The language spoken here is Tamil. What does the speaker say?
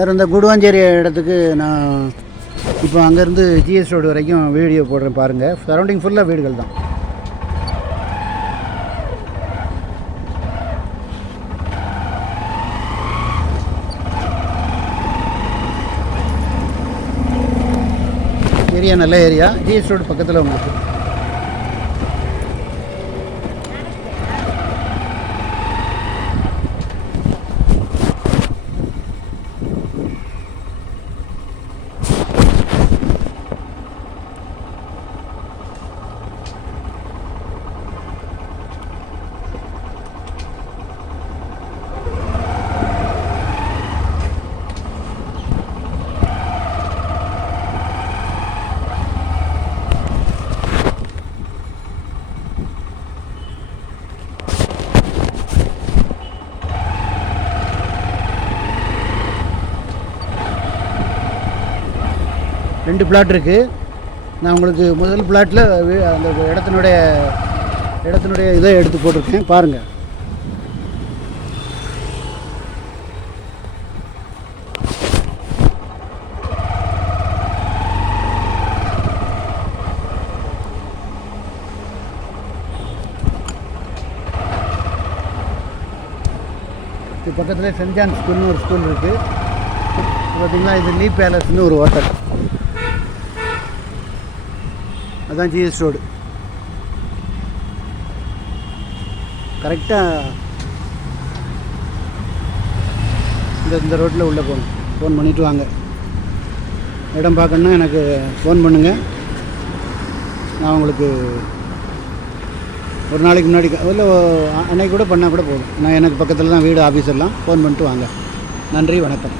சார் இந்த குடுவாஞ்சேரி இடத்துக்கு நான் இப்போ அங்கேருந்து ஜிஎஸ் ரோடு வரைக்கும் வீடியோ போடுறேன் பாருங்கள். சரௌண்டிங் ஃபுல்லாக வீடுகள் தான். ஏரியா நல்ல ஏரியா. ஜிஎஸ் ரோடு பக்கத்தில் உங்களுக்கு. ரெண்டு பிளாட் இருக்குது. நான் உங்களுக்கு முதல் பிளாட்டில் அந்த இடத்தினுடைய இதை எடுத்து போட்டிருக்கேன் பாருங்கள். இது பக்கத்தில் சென்ட் ஜான் ஸ்கூல்னு ஒரு ஸ்கூல் இருக்குது. பார்த்திங்கன்னா இது லீ பேலஸ்னு ஒரு ஹோட்டல். அதான் ஜிஎஸ் ரோடு. கரெக்டாக இந்த ரோட்டில் உள்ளே போகணும். ஃபோன் பண்ணிவிட்டு வாங்க. இடம் பார்க்கணுன்னா எனக்கு ஃபோன் பண்ணுங்கள். நான் உங்களுக்கு ஒரு நாளைக்கு முன்னாடி இல்லை அன்னைக்கு கூட பண்ணால் கூட போதும். நான் எனக்கு பக்கத்தில் தான் வீடு, ஆஃபீஸ் எல்லாம். ஃபோன் பண்ணிட்டு வாங்க. நன்றி, வணக்கம்.